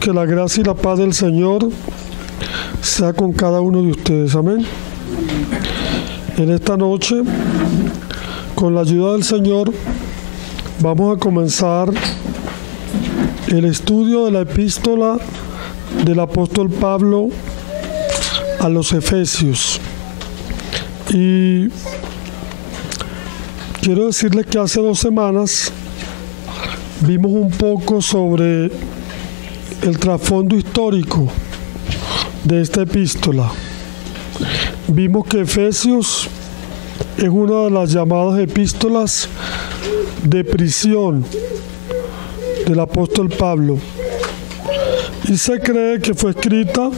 Que la gracia y la paz del Señor sea con cada uno de ustedes. Amén. En esta noche, con la ayuda del Señor, vamos a comenzar el estudio de la epístola del apóstol Pablo a los Efesios. Y quiero decirles que hace 2 semanas vimos un poco sobre el trasfondo histórico de esta epístola. Vimos que Efesios es una de las llamadas epístolas de prisión del apóstol Pablo, y se cree que fue escrita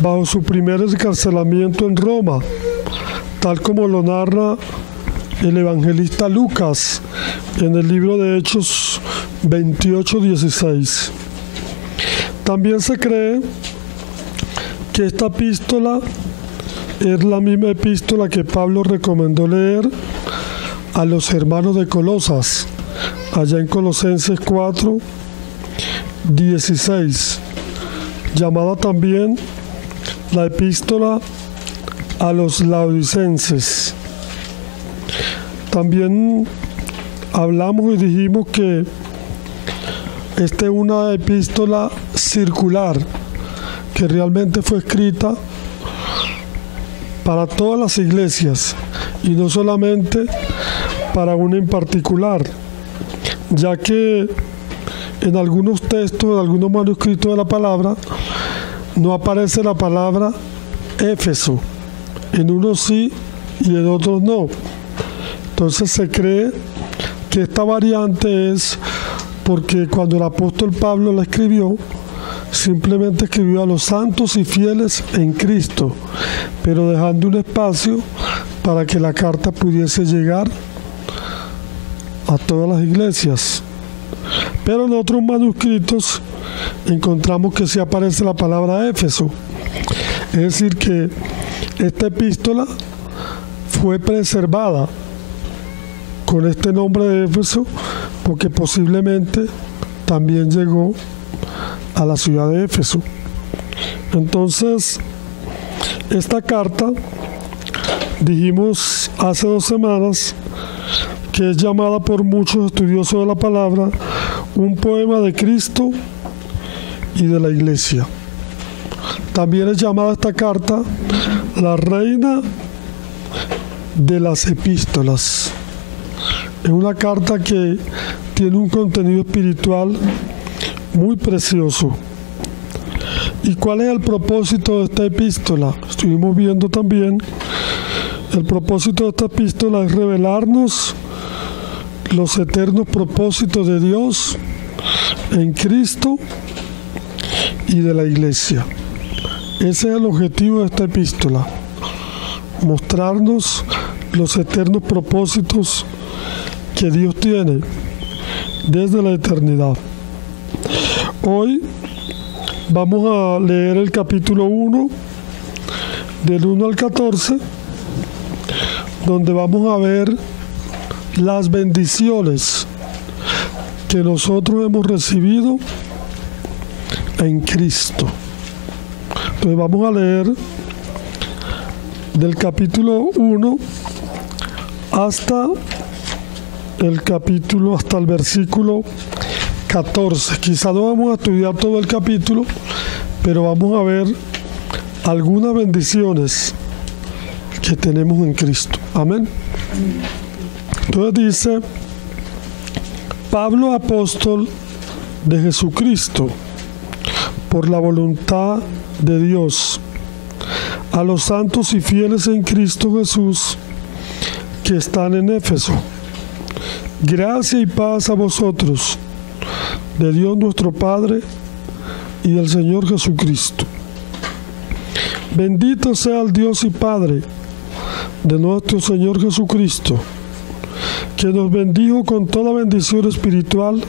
bajo su primer encarcelamiento en Roma, tal como lo narra el evangelista Lucas en el libro de Hechos 28:16. También se cree que esta epístola es la misma epístola que Pablo recomendó leer a los hermanos de Colosas, allá en Colosenses 4:16, llamada también la epístola a los laodicenses. También hablamos y dijimos que esta es una epístola circular que realmente fue escrita para todas las iglesias y no solamente para una en particular, ya que en algunos textos, en algunos manuscritos de la palabra, no aparece la palabra Éfeso, en unos sí y en otros no. Entonces se cree que esta variante es porque cuando el apóstol Pablo la escribió, simplemente escribió a los santos y fieles en Cristo, pero dejando un espacio para que la carta pudiese llegar a todas las iglesias. Pero en otros manuscritos encontramos que sí aparece la palabra Éfeso. Es decir, que esta epístola fue preservada con este nombre de Éfeso porque posiblemente también llegó a la ciudad de Éfeso. Entonces, esta carta, dijimos hace 2 semanas, que es llamada por muchos estudiosos de la palabra un poema de Cristo y de la iglesia. También es llamada esta carta la reina de las epístolas. Es una carta que tiene un contenido espiritual muy precioso. ¿Y cuál es el propósito de esta epístola? Estuvimos viendo también, el propósito de esta epístola es revelarnos los eternos propósitos de Dios en Cristo y de la iglesia. Ese es el objetivo de esta epístola, mostrarnos los eternos propósitos que Dios tiene desde la eternidad. Hoy vamos a leer el capítulo 1, del 1 al 14, donde vamos a ver las bendiciones que nosotros hemos recibido en Cristo. Entonces vamos a leer del capítulo 1 hasta el versículo 14. Quizá no vamos a estudiar todo el capítulo, pero vamos a ver algunas bendiciones que tenemos en Cristo. Amén. Entonces dice: Pablo, apóstol de Jesucristo, por la voluntad de Dios, a los santos y fieles en Cristo Jesús que están en Éfeso. Gracia y paz a vosotros, de Dios nuestro Padre y del Señor Jesucristo. Bendito sea el Dios y Padre de nuestro Señor Jesucristo, que nos bendijo con toda bendición espiritual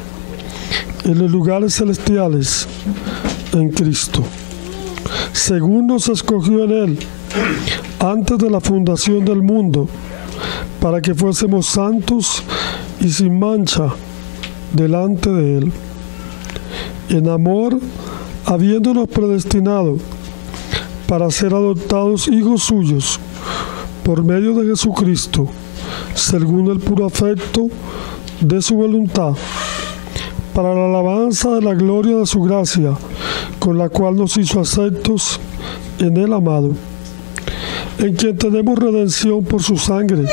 en los lugares celestiales en Cristo, según nos escogió en Él antes de la fundación del mundo, para que fuésemos santos y sin mancha delante de Él. en amor, habiéndonos predestinado para ser adoptados hijos suyos por medio de Jesucristo, según el puro afecto de su voluntad, para la alabanza de la gloria de su gracia, con la cual nos hizo aceptos en el amado, en quien tenemos redención por su sangre,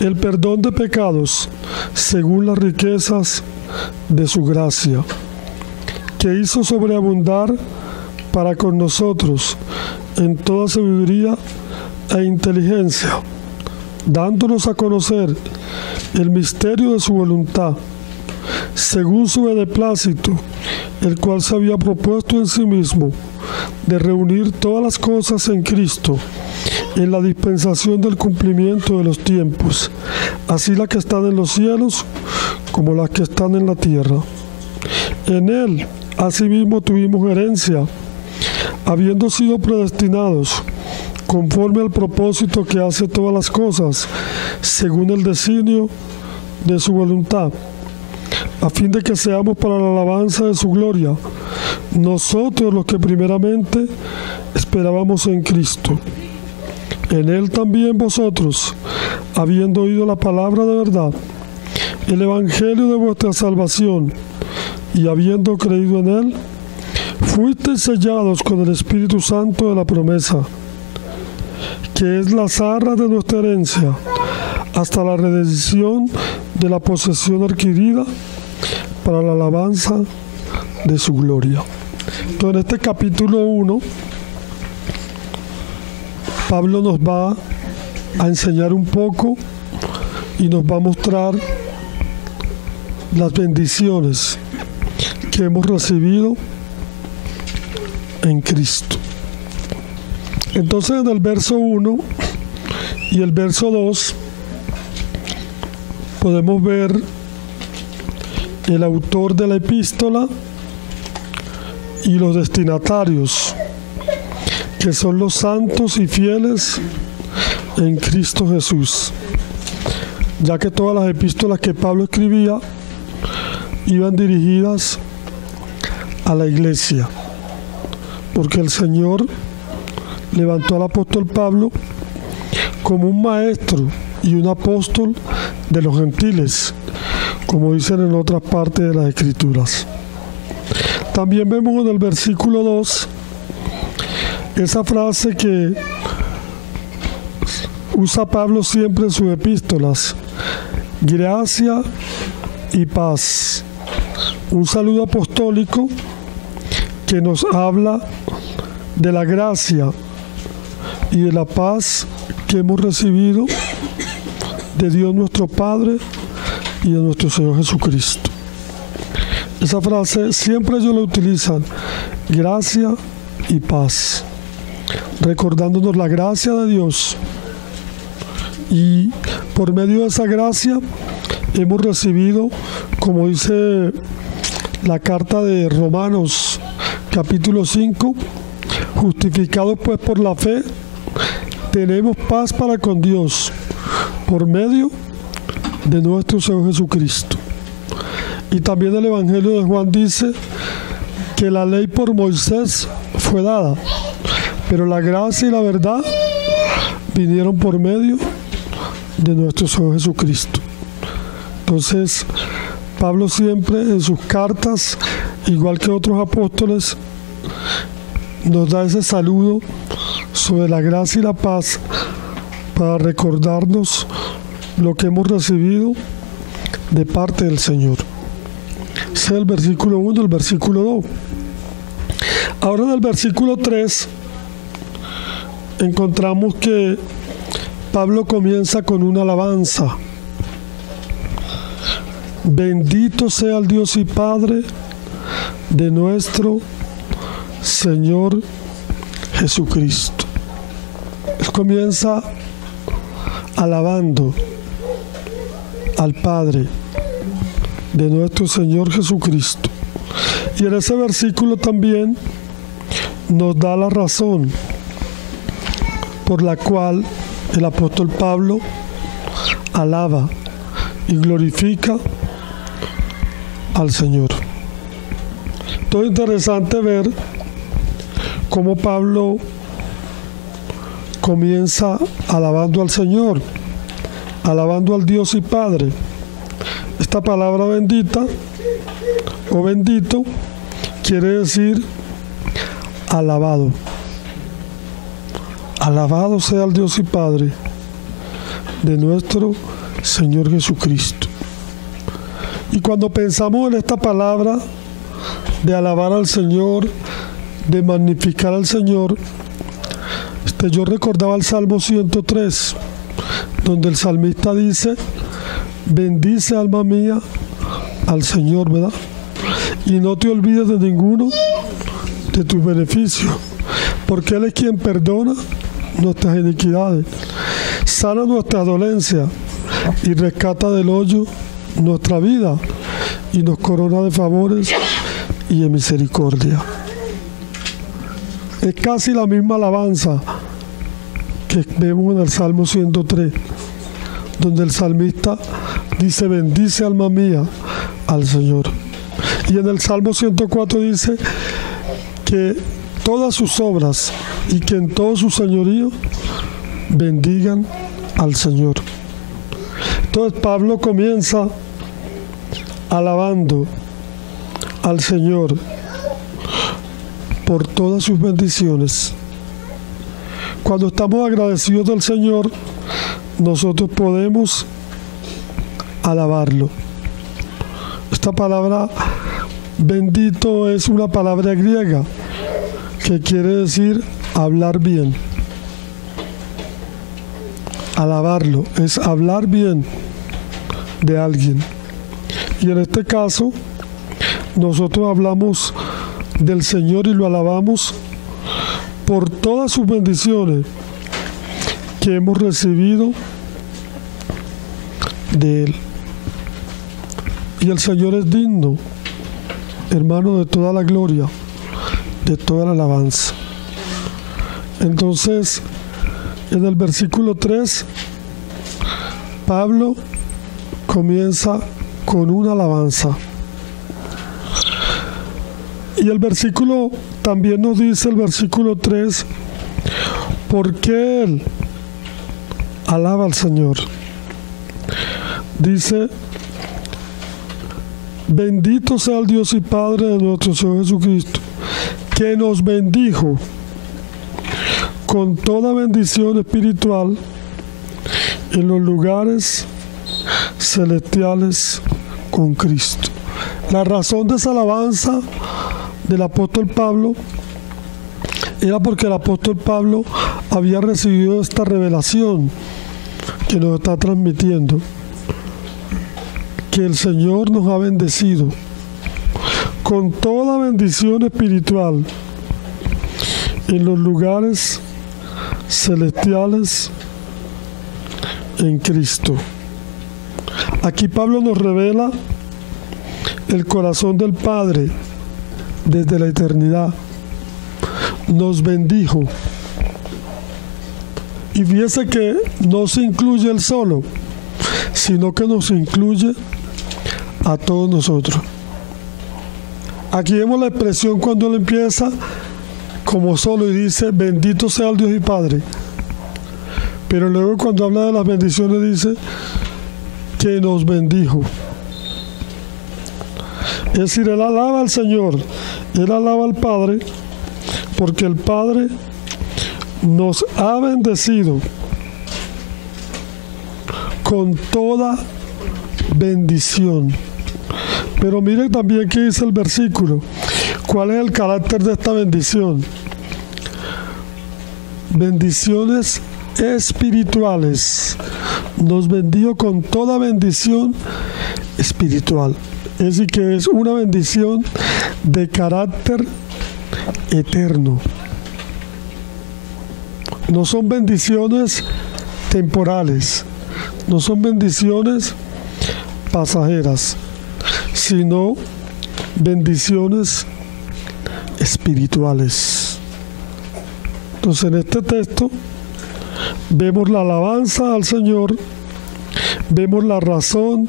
el perdón de pecados, según las riquezas de su gracia, que hizo sobreabundar para con nosotros en toda sabiduría e inteligencia, dándonos a conocer el misterio de su voluntad, según su beneplácito, el cual se había propuesto en sí mismo, de reunir todas las cosas en Cristo, en la dispensación del cumplimiento de los tiempos, así las que están en los cielos como las que están en la tierra. En Él, asimismo, tuvimos herencia, habiendo sido predestinados, conforme al propósito que hace todas las cosas, según el designio de su voluntad, a fin de que seamos para la alabanza de su gloria, nosotros los que primeramente esperábamos en Cristo. En Él también vosotros, habiendo oído la palabra de verdad, el evangelio de vuestra salvación, y habiendo creído en Él, fuisteis sellados con el Espíritu Santo de la promesa, que es las arras de nuestra herencia, hasta la redención de la posesión adquirida para la alabanza de su gloria. Entonces, en este capítulo 1, Pablo nos va a enseñar un poco y nos va a mostrar las bendiciones que hemos recibido en Cristo. Entonces, en el verso 1 y el verso 2 podemos ver el autor de la epístola y los destinatarios, que son los santos y fieles en Cristo Jesús, ya que todas las epístolas que Pablo escribía iban dirigidas a la iglesia, porque el Señor levantó al apóstol Pablo como un maestro y un apóstol de los gentiles, como dicen en otras partes de las Escrituras. También vemos en el versículo 2 esa frase que usa Pablo siempre en sus epístolas: gracia y paz. Un saludo apostólico que nos habla de la gracia y de la paz que hemos recibido de Dios nuestro Padre y de nuestro Señor Jesucristo. Esa frase siempre ellos la utilizan: gracia y paz, recordándonos la gracia de Dios, y por medio de esa gracia hemos recibido, como dice la carta de Romanos capítulo 5, justificados pues por la fe, tenemos paz para con Dios por medio de nuestro Señor Jesucristo. Y también el Evangelio de Juan dice que la ley por Moisés fue dada, pero la gracia y la verdad vinieron por medio de nuestro Señor Jesucristo. Entonces, Pablo siempre en sus cartas, igual que otros apóstoles, nos da ese saludo sobre la gracia y la paz para recordarnos lo que hemos recibido de parte del Señor. Ese es el versículo 1 y el versículo 2. Ahora en el versículo 3 encontramos que Pablo comienza con una alabanza. Bendito sea el Dios y Padre de nuestro Señor Jesucristo. Él comienza alabando al Padre de nuestro Señor Jesucristo. Y en ese versículo también nos da la razón por la cual el apóstol Pablo alaba y glorifica al Señor. Todo interesante ver cómo Pablo comienza alabando al Señor, alabando al Dios y Padre. Esta palabra bendita o bendito quiere decir alabado. Alabado sea el Dios y Padre de nuestro Señor Jesucristo. Y cuando pensamos en esta palabra de alabar al Señor, de magnificar al Señor, yo recordaba el Salmo 103, donde el salmista dice: bendice, alma mía, al Señor, ¿verdad? Y no te olvides de ninguno de tus beneficios, porque Él es quien perdona nuestras iniquidades, sana nuestras dolencias y rescata del hoyo nuestra vida y nos corona de favores y de misericordia. Es casi la misma alabanza que vemos en el Salmo 103, donde el salmista dice: bendice, alma mía, al Señor. Y en el Salmo 104 dice que todas sus obras y que en todo su señorío bendigan al Señor. Entonces Pablo comienza alabando al Señor por todas sus bendiciones. Cuando estamos agradecidos del Señor, nosotros podemos alabarlo. Esta palabra bendito es una palabra griega que quiere decir hablar bien. Alabarlo es hablar bien de alguien. Y en este caso, nosotros hablamos del Señor y lo alabamos por todas sus bendiciones que hemos recibido de Él. Y el Señor es digno, hermano, de toda la gloria, de toda la alabanza. Entonces, en el versículo 3, Pablo comienza con una alabanza. Y el versículo también nos dice, el versículo 3, ¿por qué él alaba al Señor? Dice: bendito sea el Dios y Padre de nuestro Señor Jesucristo, que nos bendijo con toda bendición espiritual en los lugares celestiales con Cristo. La razón de esa alabanza del apóstol Pablo era porque el apóstol Pablo había recibido esta revelación que nos está transmitiendo, que el Señor nos ha bendecido con toda bendición espiritual en los lugares celestiales en Cristo. Aquí Pablo nos revela el corazón del Padre desde la eternidad. Nos bendijo. Y fíjese que no se incluye él solo, sino que nos incluye a todos nosotros. Aquí vemos la expresión cuando él empieza como solo y dice: bendito sea el Dios y Padre. Pero luego cuando habla de las bendiciones dice que nos bendijo. Es decir, él alaba al Señor, él alaba al Padre, porque el Padre nos ha bendecido con toda bendición. Pero miren también qué dice el versículo. ¿Cuál es el carácter de esta bendición? Bendiciones espirituales. Nos bendijo con toda bendición espiritual. Es decir, que es una bendición de carácter eterno. No son bendiciones temporales, no son bendiciones pasajeras, sino bendiciones espirituales. Entonces, en este texto vemos la alabanza al Señor, vemos la razón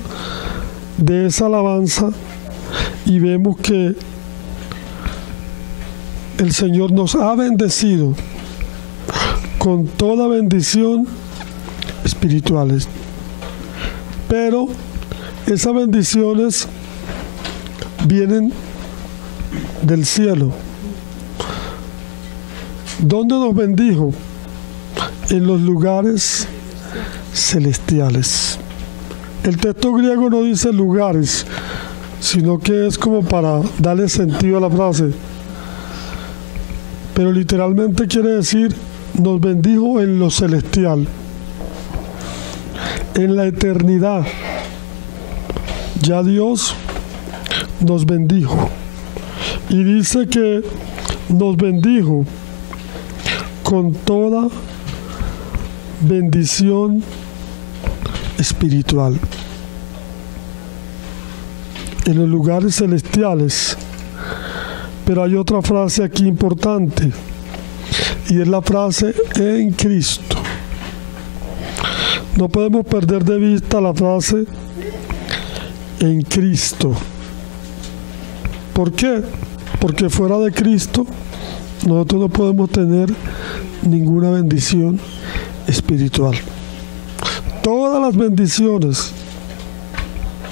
de esa alabanza y vemos que el Señor nos ha bendecido con toda bendición espirituales. Pero esas bendiciones vienen del cielo. ¿Dónde nos bendijo? En los lugares celestiales. El texto griego no dice lugares, sino que es como para darle sentido a la frase. Pero literalmente quiere decir, nos bendijo en lo celestial, en la eternidad. Ya Dios nos bendijo. Y dice que nos bendijo con toda bendición espiritual en los lugares celestiales. Pero hay otra frase aquí importante, y es la frase en Cristo. No podemos perder de vista la frase en Cristo. ¿Por qué? Porque fuera de Cristo nosotros no podemos tener ninguna bendición espiritual. Todas las bendiciones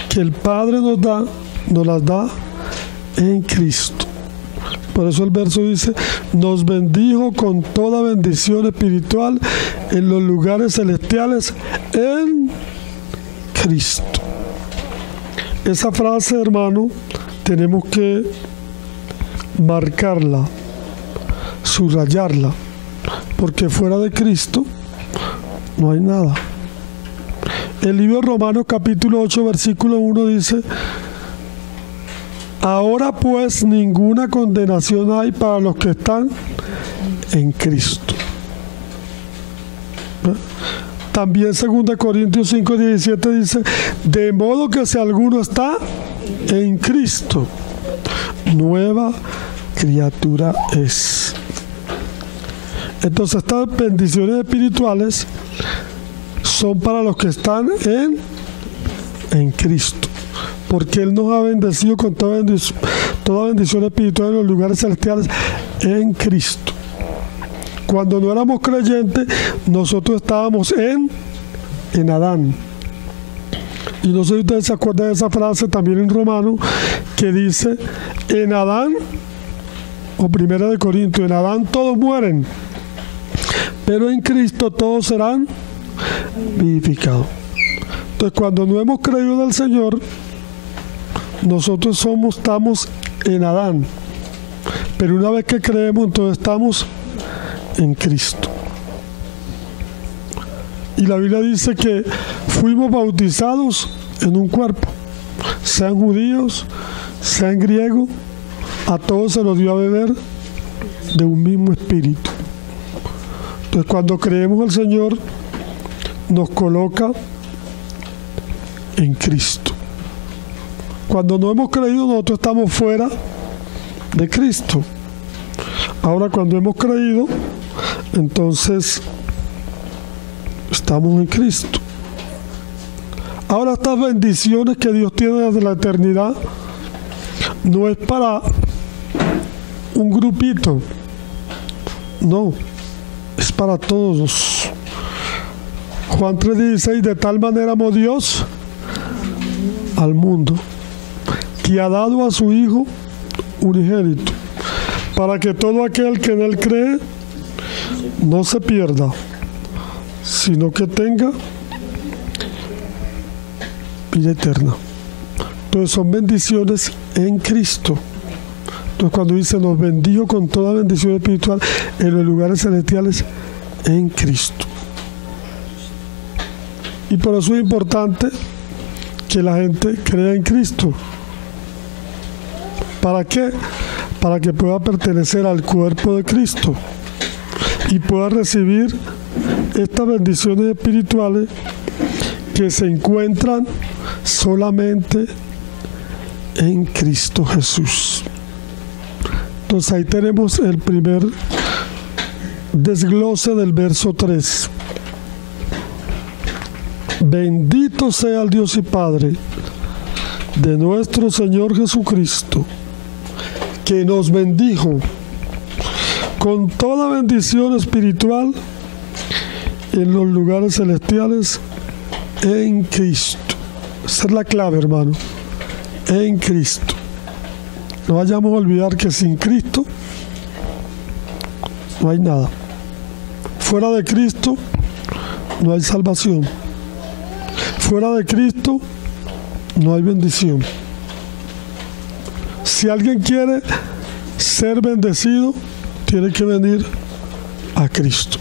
que el Padre nos da, nos las da en Cristo. Por eso el verso dice, nos bendijo con toda bendición espiritual en los lugares celestiales en Cristo. Esa frase, hermano, tenemos que marcarla, subrayarla, porque fuera de Cristo no hay nada. El libro de Romanos capítulo 8 versículo 1 dice, ahora pues ninguna condenación hay para los que están en Cristo. También 2 Corintios 5:17 dice, de modo que si alguno está en Cristo, nueva criatura es. Entonces estas bendiciones espirituales son para los que están en Cristo, porque Él nos ha bendecido con toda bendición espiritual en los lugares celestiales en Cristo. Cuando no éramos creyentes, nosotros estábamos en Adán. Y no sé si ustedes se acuerdan de esa frase también en Romanos, que dice, en Adán, o Primera de Corintios, en Adán todos mueren, pero en Cristo todos serán vivificados. Entonces, cuando no hemos creído en el Señor, nosotros estamos en Adán, pero una vez que creemos, entonces estamos en Cristo. Y la Biblia dice que fuimos bautizados en un cuerpo, sean judíos, sean griegos, a todos se nos dio a beber de un mismo espíritu. Entonces, cuando creemos al Señor, nos coloca en Cristo. Cuando no hemos creído, nosotros estamos fuera de Cristo. Ahora, cuando hemos creído, entonces estamos en Cristo. Ahora, estas bendiciones que Dios tiene desde la eternidad no es para un grupito, no, es para todos. Juan 3:16, de tal manera amó Dios al mundo, que ha dado a su Hijo unigénito, para que todo aquel que en Él cree no se pierda, sino que tenga vida eterna. Entonces son bendiciones en Cristo. Entonces cuando dice nos bendijo con toda bendición espiritual en los lugares celestiales en Cristo. Y por eso es importante que la gente crea en Cristo. ¿Para qué? Para que pueda pertenecer al cuerpo de Cristo y pueda recibir estas bendiciones espirituales que se encuentran solamente en Cristo Jesús. Entonces ahí tenemos el primer desglose del verso 3. Bendito sea el Dios y Padre de nuestro Señor Jesucristo, que nos bendijo con toda bendición espiritual en los lugares celestiales en Cristo. Esa es la clave, hermano. En Cristo. No vayamos a olvidar que sin Cristo no hay nada. Fuera de Cristo no hay salvación. Fuera de Cristo no hay bendición. Si alguien quiere ser bendecido, tiene que venir a Cristo.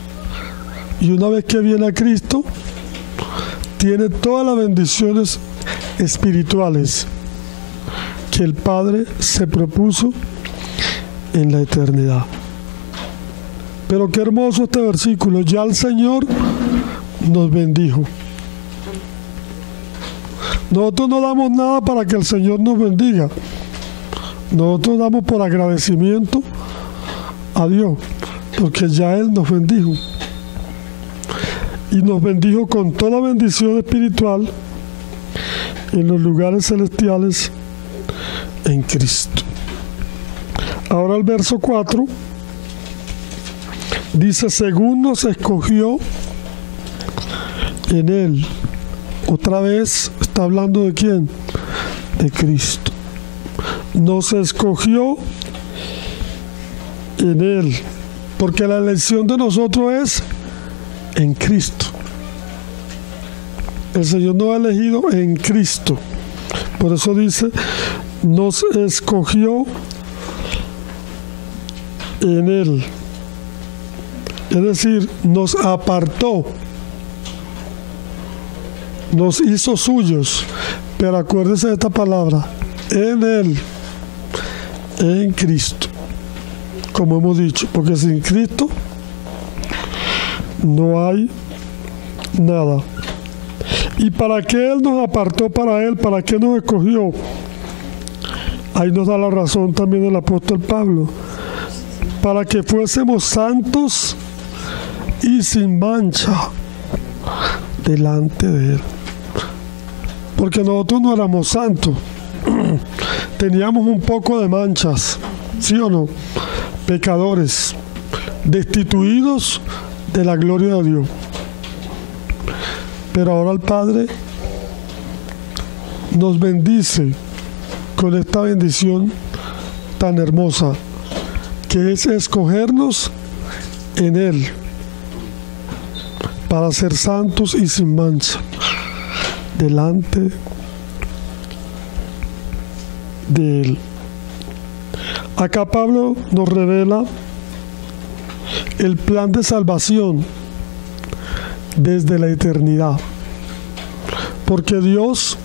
Y una vez que viene a Cristo, tiene todas las bendiciones espirituales que el Padre se propuso en la eternidad. Pero qué hermoso este versículo. Ya el Señor nos bendijo. Nosotros no damos nada para que el Señor nos bendiga. Nosotros damos por agradecimiento a Dios, porque ya Él nos bendijo. Y nos bendijo con toda bendición espiritual en los lugares celestiales en Cristo. Ahora el verso 4 dice: según nos escogió en Él. Otra vez está hablando de quién, de Cristo. Nos escogió en Él, porque la elección de nosotros es en Cristo. El Señor nos ha elegido en Cristo. Por eso dice: nos escogió en Él. Es decir, nos apartó, nos hizo suyos. Pero acuérdese de esta palabra: en Él, en Cristo. Como hemos dicho, porque sin Cristo no hay nada. ¿Y para qué Él nos apartó para Él? ¿Para qué nos escogió? Ahí nos da la razón también el apóstol Pablo: para que fuésemos santos y sin mancha delante de Él. Porque nosotros no éramos santos, teníamos un poco de manchas, ¿sí o no? Pecadores, destituidos de la gloria de Dios. Pero ahora el Padre nos bendice con esta bendición tan hermosa, que es escogernos en Él para ser santos y sin mancha delante de Él. Acá Pablo nos revela el plan de salvación desde la eternidad, porque Dios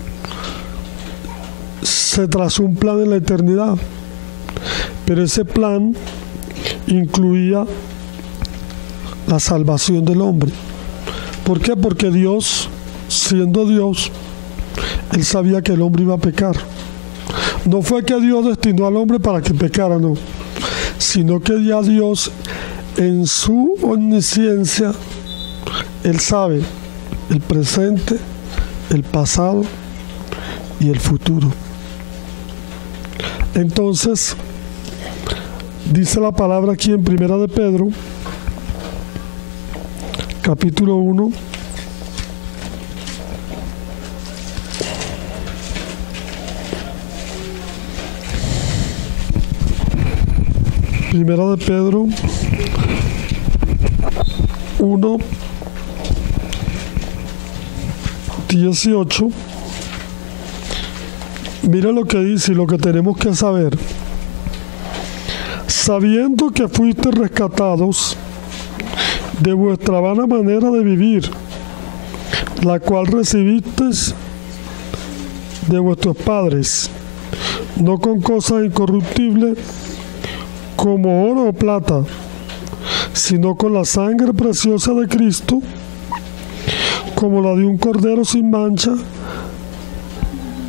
se trazó un plan en la eternidad, pero ese plan incluía la salvación del hombre. ¿Por qué? Porque Dios, siendo Dios, Él sabía que el hombre iba a pecar. No fue que Dios destinó al hombre para que pecara, no, sino que ya Dios, en su omnisciencia, Él sabe el presente, el pasado y el futuro. Entonces, dice la palabra aquí en Primera de Pedro, capítulo 1, Primera de Pedro 1, 18. Mira lo que dice y lo que tenemos que saber. Sabiendo que fuisteis rescatados de vuestra vana manera de vivir, la cual recibisteis de vuestros padres, no con cosas incorruptibles como oro o plata, sino con la sangre preciosa de Cristo, como la de un cordero sin mancha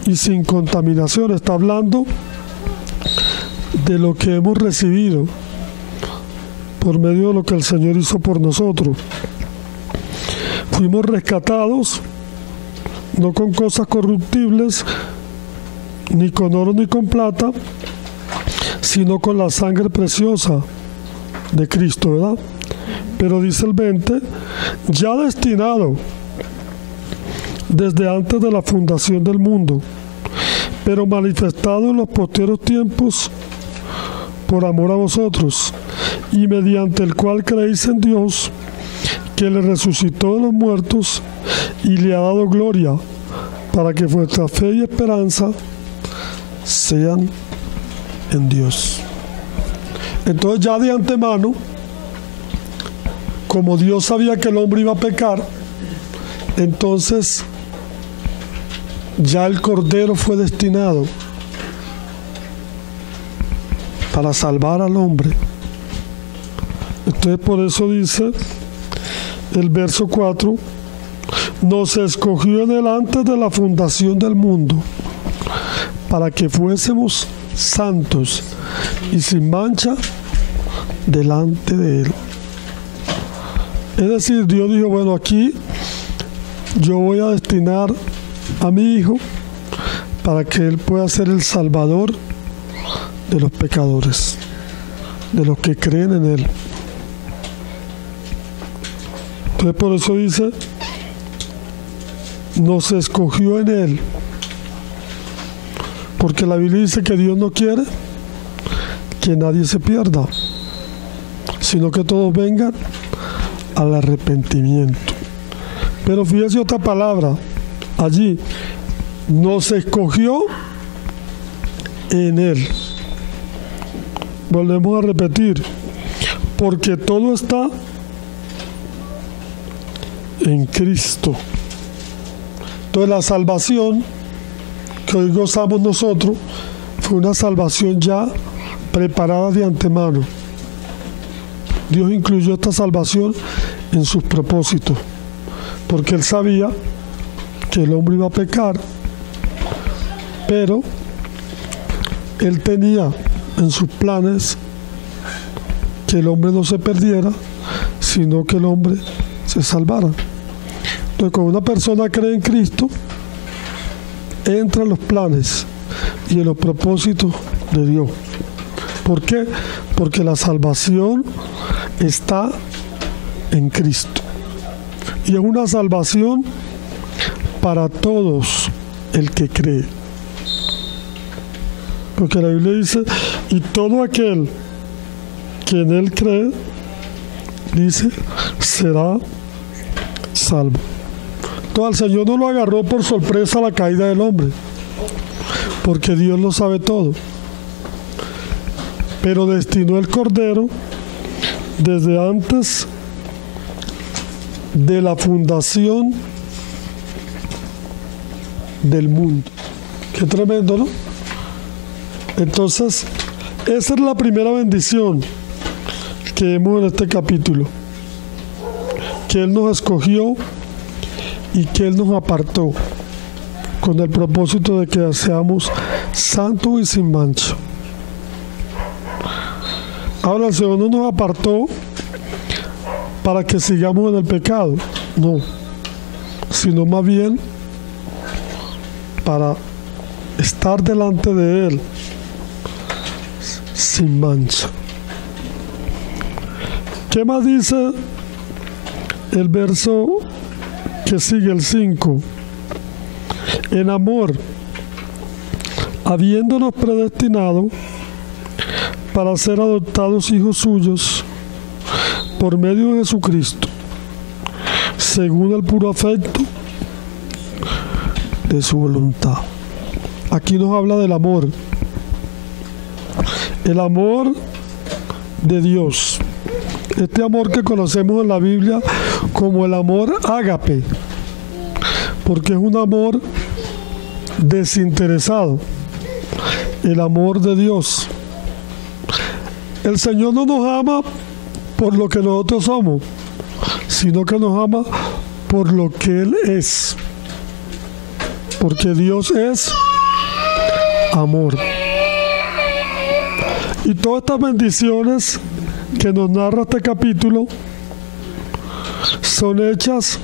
y sin contaminación. Está hablando de lo que hemos recibido por medio de lo que el Señor hizo por nosotros. Fuimos rescatados no con cosas corruptibles, ni con oro ni con plata, sino con la sangre preciosa de Cristo, ¿verdad? Pero dice el 20, ya destinado desde antes de la fundación del mundo, pero manifestado en los posteros tiempos por amor a vosotros, y mediante el cual creéis en Dios, que le resucitó de los muertos y le ha dado gloria, para que vuestra fe y esperanza sean en Dios. Entonces ya de antemano, como Dios sabía que el hombre iba a pecar, entonces ya el Cordero fue destinado para salvar al hombre. Entonces por eso dice el verso 4, nos escogió en él antes de la fundación del mundo, para que fuésemos santos y sin mancha delante de él. Es decir, Dios dijo, bueno, aquí yo voy a destinar a mi hijo para que él pueda ser el salvador de los pecadores, de los que creen en él. Entonces por eso dice, nos escogió en él, porque la Biblia dice que Dios no quiere que nadie se pierda, sino que todos vengan al arrepentimiento. Pero fíjese otra palabra allí, nos escogió en él. Volvemos a repetir, porque todo está en Cristo. Entonces la salvación que hoy gozamos nosotros fue una salvación ya preparada de antemano. Dios incluyó esta salvación en sus propósitos, porque Él sabía que el hombre iba a pecar, pero Él tenía en sus planes que el hombre no se perdiera, sino que el hombre se salvara. Entonces, cuando una persona cree en Cristo, entra en los planes y en los propósitos de Dios. ¿Por qué? Porque la salvación está en Cristo. Y es una salvación para todos el que cree. Porque la Biblia dice, y todo aquel que en él cree, dice, será salvo. Entonces al Señor no lo agarró por sorpresa la caída del hombre, porque Dios lo sabe todo. Pero destinó el Cordero desde antes de la fundación del mundo. Qué tremendo, ¿no? Entonces, esa es la primera bendición que vemos en este capítulo, que Él nos escogió y que Él nos apartó con el propósito de que seamos santos y sin mancha. Ahora el Señor no nos apartó para que sigamos en el pecado, no, sino más bien para estar delante de Él sin mancha. ¿Qué más dice el verso que sigue, el 5? En amor, habiéndonos predestinado para ser adoptados hijos suyos por medio de Jesucristo, según el puro afecto de su voluntad. Aquí nos habla del amor. El amor de Dios. Este amor que conocemos en la Biblia como el amor ágape, porque es un amor desinteresado, el amor de Dios. El Señor no nos ama por lo que nosotros somos, sino que nos ama por lo que Él es, porque Dios es amor. Y todas estas bendiciones que nos narra este capítulo son hechas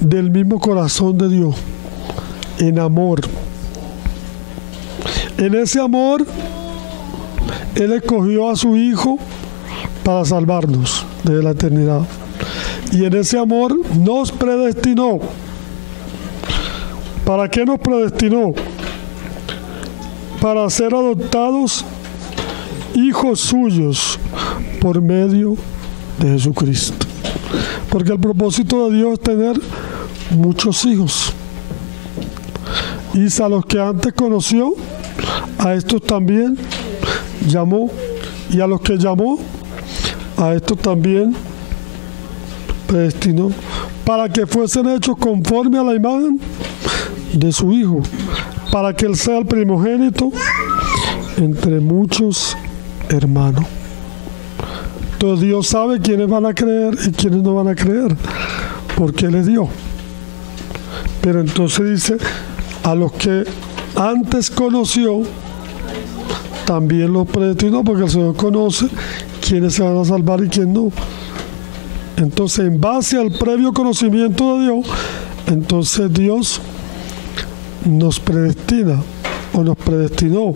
del mismo corazón de Dios, en amor. En ese amor, Él escogió a su Hijo para salvarnos de la eternidad. Y en ese amor nos predestinó. ¿Para qué nos predestinó? Para ser adoptados hijos suyos por medio de Jesucristo. Porque el propósito de Dios es tener muchos hijos. Y a los que antes conoció, a estos también llamó. Y a los que llamó, a estos también predestinó, para que fuesen hechos conforme a la imagen de su Hijo, para que Él sea el primogénito entre muchos hermanos. Entonces Dios sabe quiénes van a creer y quiénes no van a creer, porque Él es Dios. Pero entonces dice, a los que antes conoció, también los predestinó, porque el Señor conoce quiénes se van a salvar y quiénes no. Entonces, en base al previo conocimiento de Dios, entonces Dios nos predestina o nos predestinó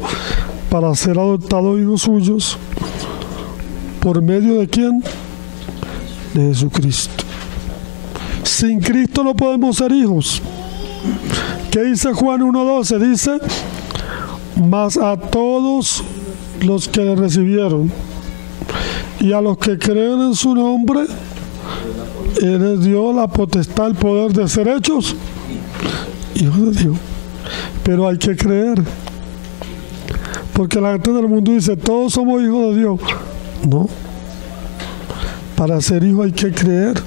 para ser adoptados hijos suyos. ¿Por medio de quién? De Jesucristo. Sin Cristo no podemos ser hijos. ¿Qué dice Juan 1:12? Dice, mas a todos los que le recibieron y a los que creen en su nombre, Él les dio la potestad, el poder de ser hechos hijos de Dios. Pero hay que creer, porque la gente del mundo dice, todos somos hijos de Dios. No, para ser hijo hay que creer,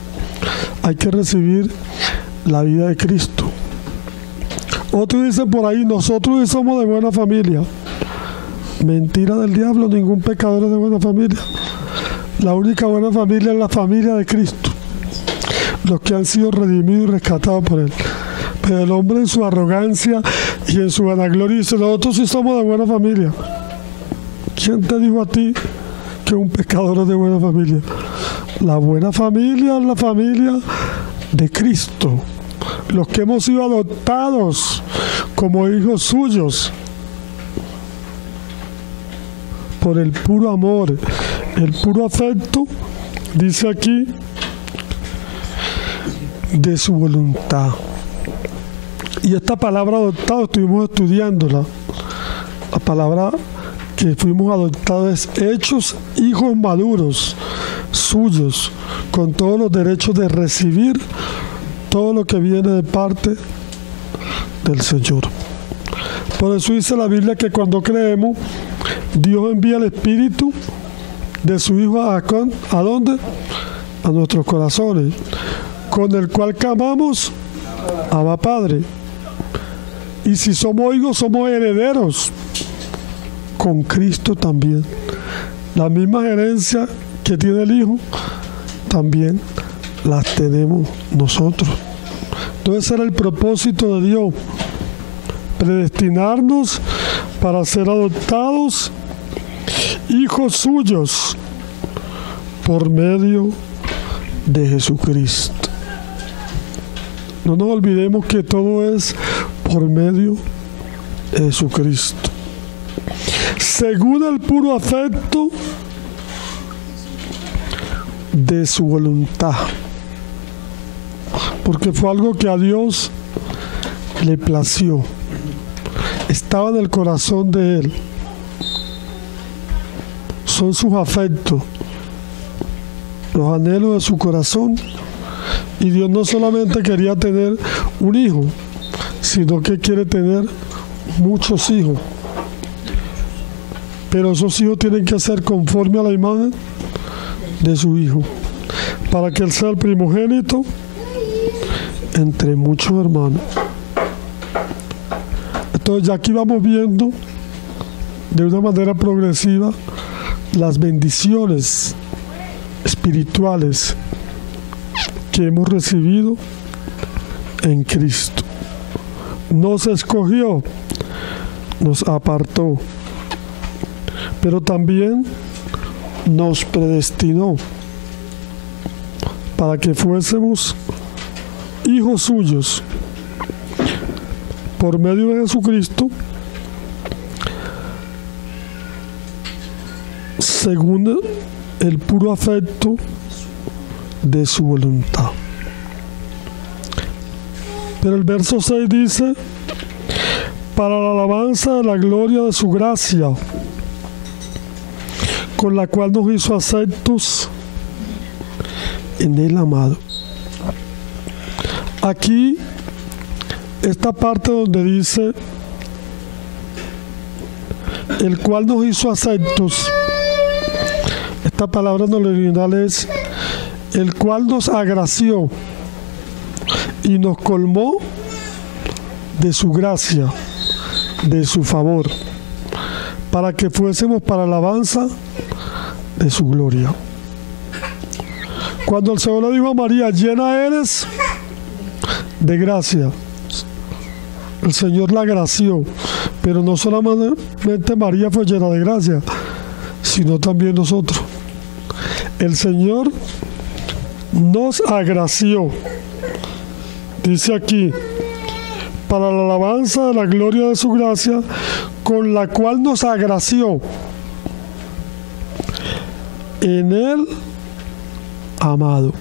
hay que recibir la vida de Cristo. Otros dicen por ahí, nosotros somos de buena familia. Mentira del diablo, ningún pecador es de buena familia. La única buena familia es la familia de Cristo, los que han sido redimidos y rescatados por Él. Pero el hombre en su arrogancia y en su vanagloria dice, nosotros sí somos de buena familia. ¿Quién te dijo a ti que un pecador es de buena familia? La buena familia es la familia de Cristo, los que hemos sido adoptados como hijos suyos por el puro amor, el puro afecto, dice aquí, de su voluntad. Y esta palabra adoptado estuvimos estudiándola. La palabra que fuimos adoptados es hechos hijos maduros, suyos, con todos los derechos de recibir todo lo que viene de parte del Señor. Por eso dice la Biblia que cuando creemos, Dios envía el Espíritu de su Hijo ¿a dónde? A nuestros corazones, con el cual clamamos, Abba Padre. Y si somos hijos, somos herederos con Cristo también. La misma herencia que tiene el Hijo, también las tenemos nosotros. Entonces era el propósito de Dios, predestinarnos para ser adoptados hijos suyos por medio de Jesucristo. No nos olvidemos que todo es por medio de Jesucristo, según el puro afecto de su voluntad, porque fue algo que a Dios le plació, estaba en el corazón de Él, son sus afectos, los anhelos de su corazón. Y Dios no solamente quería tener un hijo, sino que quiere tener muchos hijos. Pero esos hijos tienen que ser conforme a la imagen de su Hijo, para que Él sea el primogénito entre muchos hermanos. Entonces ya aquí vamos viendo de una manera progresiva las bendiciones espirituales que hemos recibido en Cristo. Nos escogió, nos apartó, pero también nos predestinó para que fuésemos hijos suyos por medio de Jesucristo, según el puro afecto de su voluntad. Pero el verso 6 dice, para la alabanza de la gloria de su gracia, con la cual nos hizo aceptos en el amado. Aquí, esta parte donde dice, el cual nos hizo aceptos, esta palabra en el original es, el cual nos agració y nos colmó de su gracia, de su favor, para que fuésemos para alabanza de su gloria. Cuando el Señor le dijo a María, llena eres de gracia, el Señor la agració, pero no solamente María fue llena de gracia, sino también nosotros. El Señor nos agració, dice aquí, para la alabanza de la gloria de su gracia, con la cual nos agració en el amado.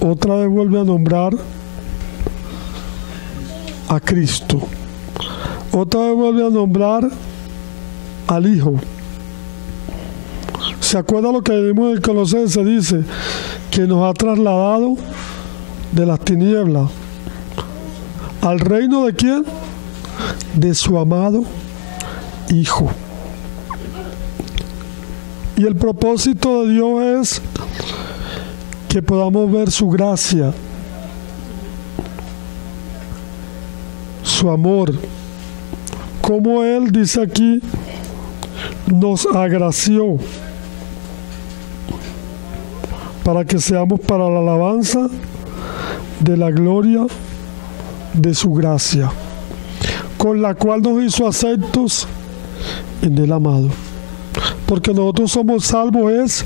Otra vez vuelve a nombrar a Cristo. Otra vez vuelve a nombrar al Hijo. ¿Se acuerda lo que vimos en Colosenses? Dice que nos ha trasladado de las tinieblas al reino de ¿quién? De su amado Hijo. Y el propósito de Dios es que podamos ver su gracia, su amor, como Él dice aquí, nos agració para que seamos para la alabanza de la gloria de su gracia, con la cual nos hizo aceptos en el amado. Porque nosotros somos salvos es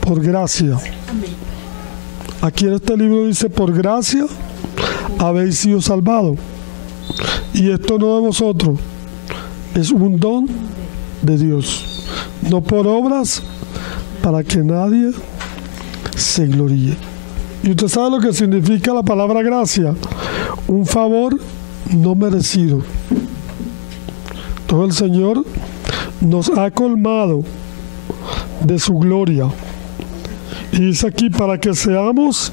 por gracia. Aquí en este libro dice, por gracia habéis sido salvados. Y esto no de vosotros, es un don de Dios, no por obras, para que nadie se gloríe. Y usted sabe lo que significa la palabra gracia, un favor no merecido. Entonces el Señor nos ha colmado de su gloria. Y dice aquí, para que seamos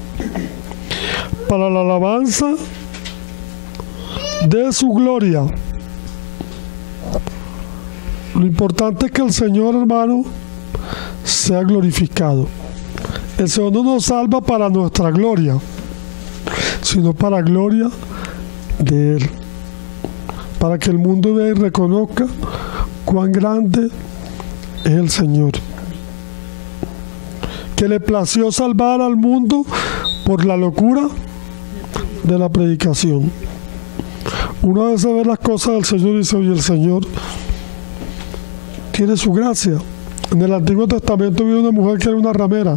para la alabanza de su gloria. Lo importante es que el Señor, hermano, sea glorificado. El Señor no nos salva para nuestra gloria, sino para gloria de Él, para que el mundo vea y reconozca cuán grande es el Señor, que le plació salvar al mundo por la locura de la predicación. Una vez ve las cosas del Señor y dice, oye, el Señor tiene su gracia. En el Antiguo Testamento había una mujer que era una ramera,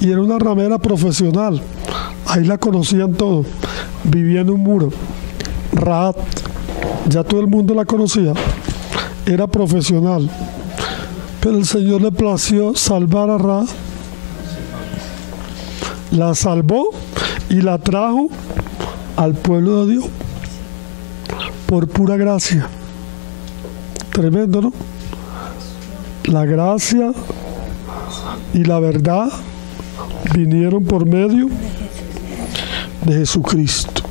y era una ramera profesional. Ahí la conocían todos. Vivía en un muro. Rahab, ya todo el mundo la conocía. Era profesional. Pero el Señor le plació salvar a Rahab. La salvó y la trajo al pueblo de Dios por pura gracia. Tremendo, ¿no? La gracia y la verdad vinieron por medio de Jesucristo.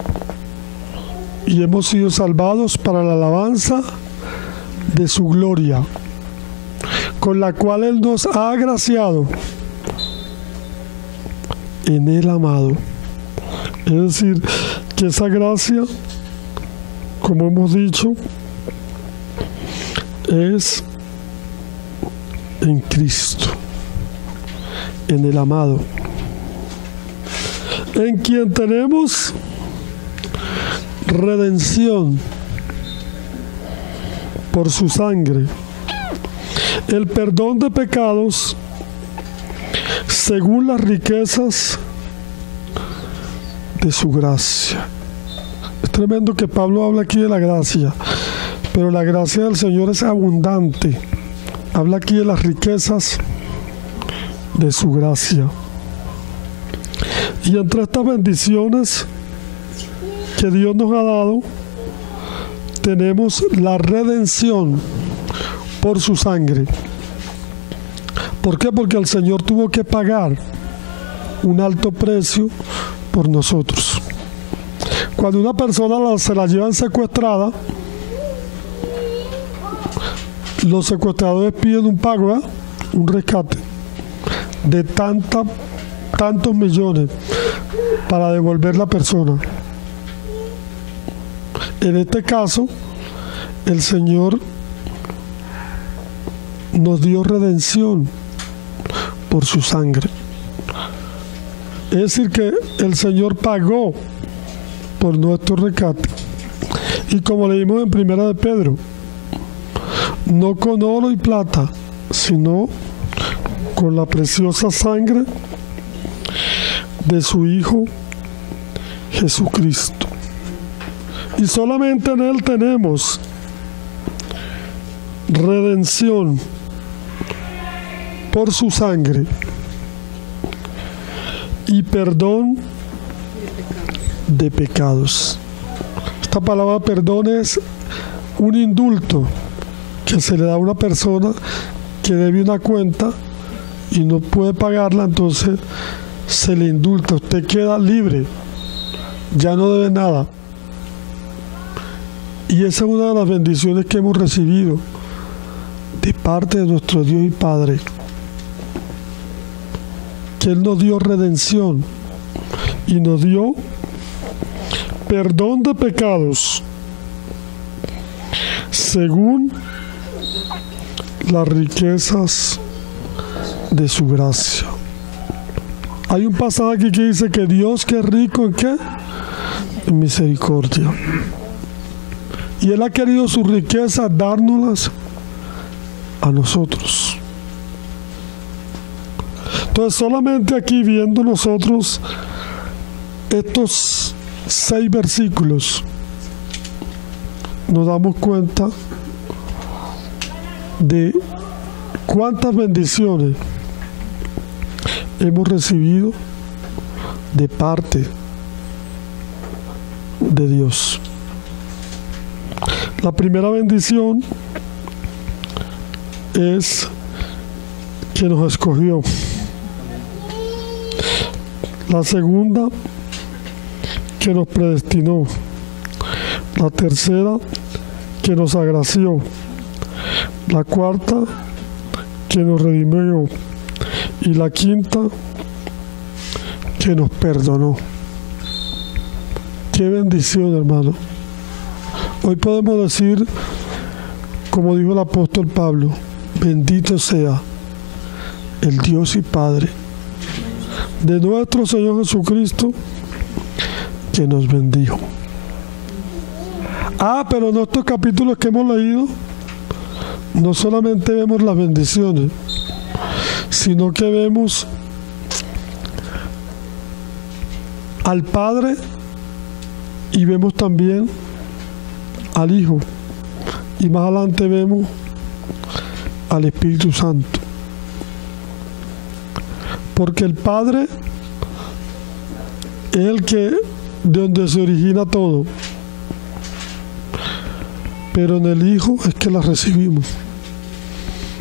Y hemos sido salvados para la alabanza de su gloria, con la cual Él nos ha agraciado en el amado. Es decir, que esa gracia, como hemos dicho, es en Cristo, en el amado, en quien tenemos redención por su sangre, el perdón de pecados según las riquezas de su gracia. Es tremendo que Pablo habla aquí de la gracia, pero la gracia del Señor es abundante, Habla aquí de las riquezas de su gracia. Y entre estas bendiciones que Dios nos ha dado, tenemos la redención por su sangre. ¿Por qué? Porque el Señor tuvo que pagar un alto precio por nosotros. Cuando una persona se la llevan secuestrada, los secuestradores piden un pago, un rescate de tantos millones para devolver la persona. En este caso, el Señor nos dio redención por su sangre. Es decir, que el Señor pagó por nuestro rescate. Y como leímos en Primera de Pedro, no con oro y plata, sino con la preciosa sangre de su Hijo Jesucristo. Y solamente en Él tenemos redención por su sangre y perdón de pecados. Esta palabra perdón es un indulto que se le da a una persona que debe una cuenta y no puede pagarla, entonces se le indulta. Usted queda libre, ya no debe nada. Y esa es una de las bendiciones que hemos recibido de parte de nuestro Dios y Padre, que Él nos dio redención y nos dio perdón de pecados según las riquezas de su gracia. Hay un pasaje aquí que dice que Dios, que es rico en ¿qué? En misericordia. Y Él ha querido su riqueza dárnoslas a nosotros. Entonces, solamente aquí viendo nosotros estos 6 versículos, nos damos cuenta de cuántas bendiciones hemos recibido de parte de Dios. La primera bendición es que nos escogió. La segunda, que nos predestinó. La tercera, que nos agració. La cuarta, que nos redimió. Y la quinta, que nos perdonó. Qué bendición, hermano. Hoy podemos decir, como dijo el apóstol Pablo, bendito sea el Dios y Padre de nuestro Señor Jesucristo, que nos bendijo. Pero en estos capítulos que hemos leído, no solamente vemos las bendiciones, sino que vemos al Padre y vemos también al Hijo, y más adelante vemos al Espíritu Santo, porque el Padre es el que, de donde se origina todo, pero en el Hijo es que la recibimos.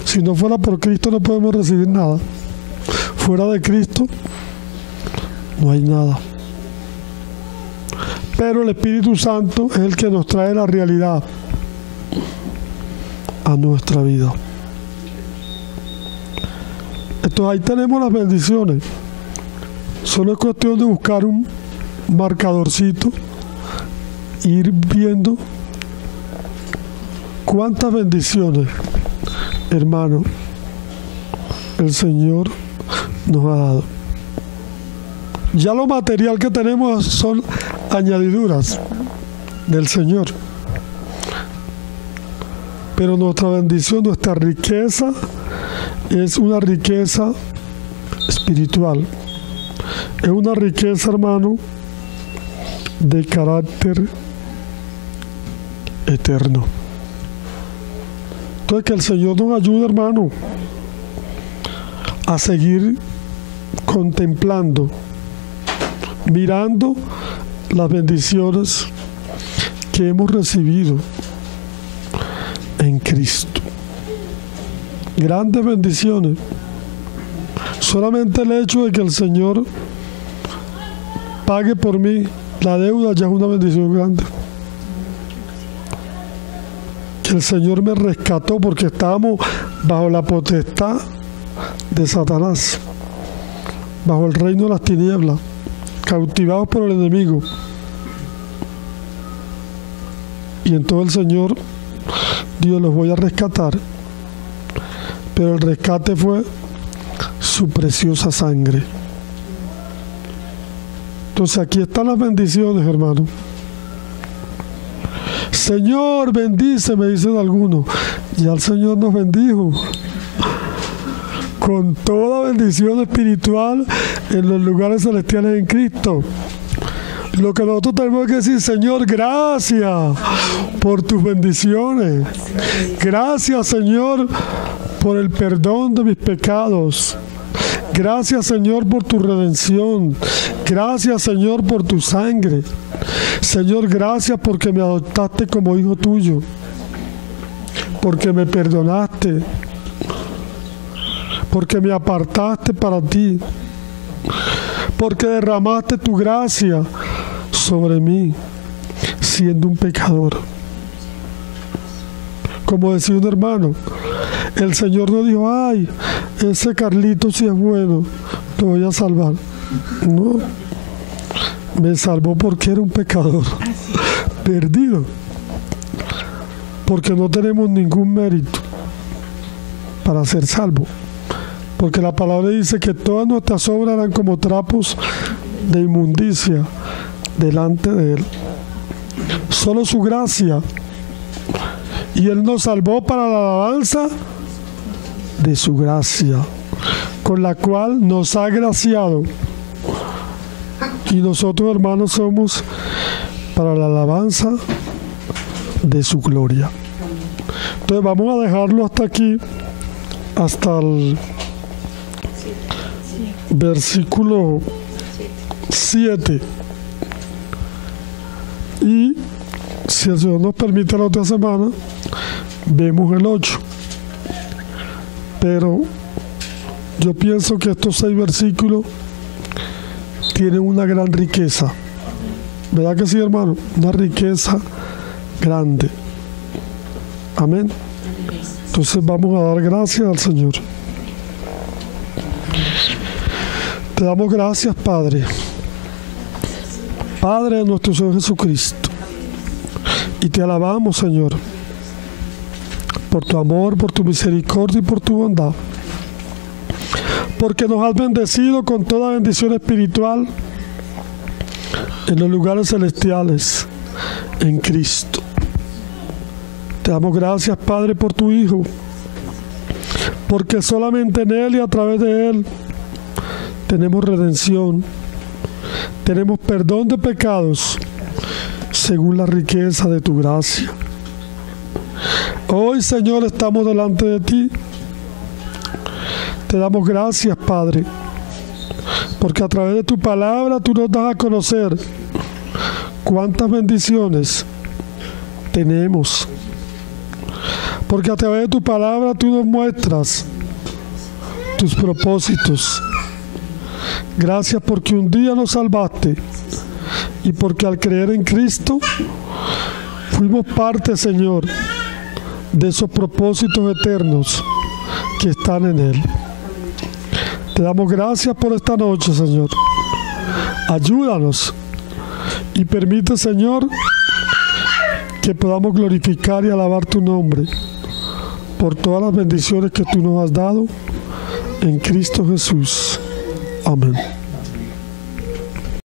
Si no fuera por Cristo no podemos recibir nada. Fuera de Cristo no hay nada. Pero el Espíritu Santo es el que nos trae la realidad a nuestra vida. Entonces ahí tenemos las bendiciones. Solo es cuestión de buscar un marcadorcito, ir viendo cuántas bendiciones, hermano, el Señor nos ha dado. Ya lo material que tenemos son añadiduras del Señor. Pero nuestra bendición, nuestra riqueza, es una riqueza espiritual. Es una riqueza, hermano, de carácter eterno. Entonces, que el Señor nos ayude, hermano, a seguir contemplando, mirando las bendiciones que hemos recibido en Cristo. Grandes bendiciones. Solamente el hecho de que el Señor pague por mí la deuda ya es una bendición grande. Que el Señor me rescató porque estábamos bajo la potestad de Satanás, bajo el reino de las tinieblas, cautivados por el enemigo. Y entonces el Señor dijo: los voy a rescatar. Pero el rescate fue su preciosa sangre. Entonces aquí están las bendiciones, hermano. Señor, bendice, me dicen algunos. Ya el Señor nos bendijo con toda bendición espiritual en los lugares celestiales en Cristo. Lo que nosotros tenemos que decir: Señor, gracias por tus bendiciones. Gracias, Señor, por el perdón de mis pecados. Gracias, Señor, por tu redención. Gracias, Señor, por tu sangre. Señor, gracias porque me adoptaste como hijo tuyo, porque me perdonaste, porque me apartaste para ti, porque derramaste tu gracia sobre mí, siendo un pecador. Como decía un hermano, el Señor no dijo: ay, ese Carlito sí es bueno, te voy a salvar. No, me salvó porque era un pecador perdido, porque no tenemos ningún mérito para ser salvos, porque la palabra dice que todas nuestras obras eran como trapos de inmundicia delante de Él. Solo su gracia, y Él nos salvó para la alabanza de su gracia, con la cual nos ha agraciado. Y nosotros, hermanos, somos para la alabanza de su gloria. Entonces vamos a dejarlo hasta aquí, hasta el versículo 7. Y si el Señor nos permite, la otra semana vemos el 8. Pero yo pienso que estos 6 versículos tienen una gran riqueza. ¿Verdad que sí, hermano? Una riqueza grande. Amén. Entonces vamos a dar gracias al Señor. Te damos gracias, Padre. Padre de nuestro Señor Jesucristo. Y te alabamos, Señor, por tu amor, por tu misericordia y por tu bondad. Porque nos has bendecido con toda bendición espiritual en los lugares celestiales en Cristo. Te damos gracias, Padre, por tu Hijo, porque solamente en Él y a través de Él tenemos redención, tenemos perdón de pecados según la riqueza de tu gracia. Hoy, Señor, estamos delante de ti. Te damos gracias, Padre, porque a través de tu palabra tú nos das a conocer cuántas bendiciones tenemos. Porque a través de tu palabra tú nos muestras tus propósitos. Gracias porque un día nos salvaste y porque al creer en Cristo fuimos parte, Señor, de esos propósitos eternos que están en Él. Te damos gracias por esta noche, Señor. Ayúdanos y permite, Señor, que podamos glorificar y alabar tu nombre por todas las bendiciones que tú nos has dado en Cristo Jesús. Amén.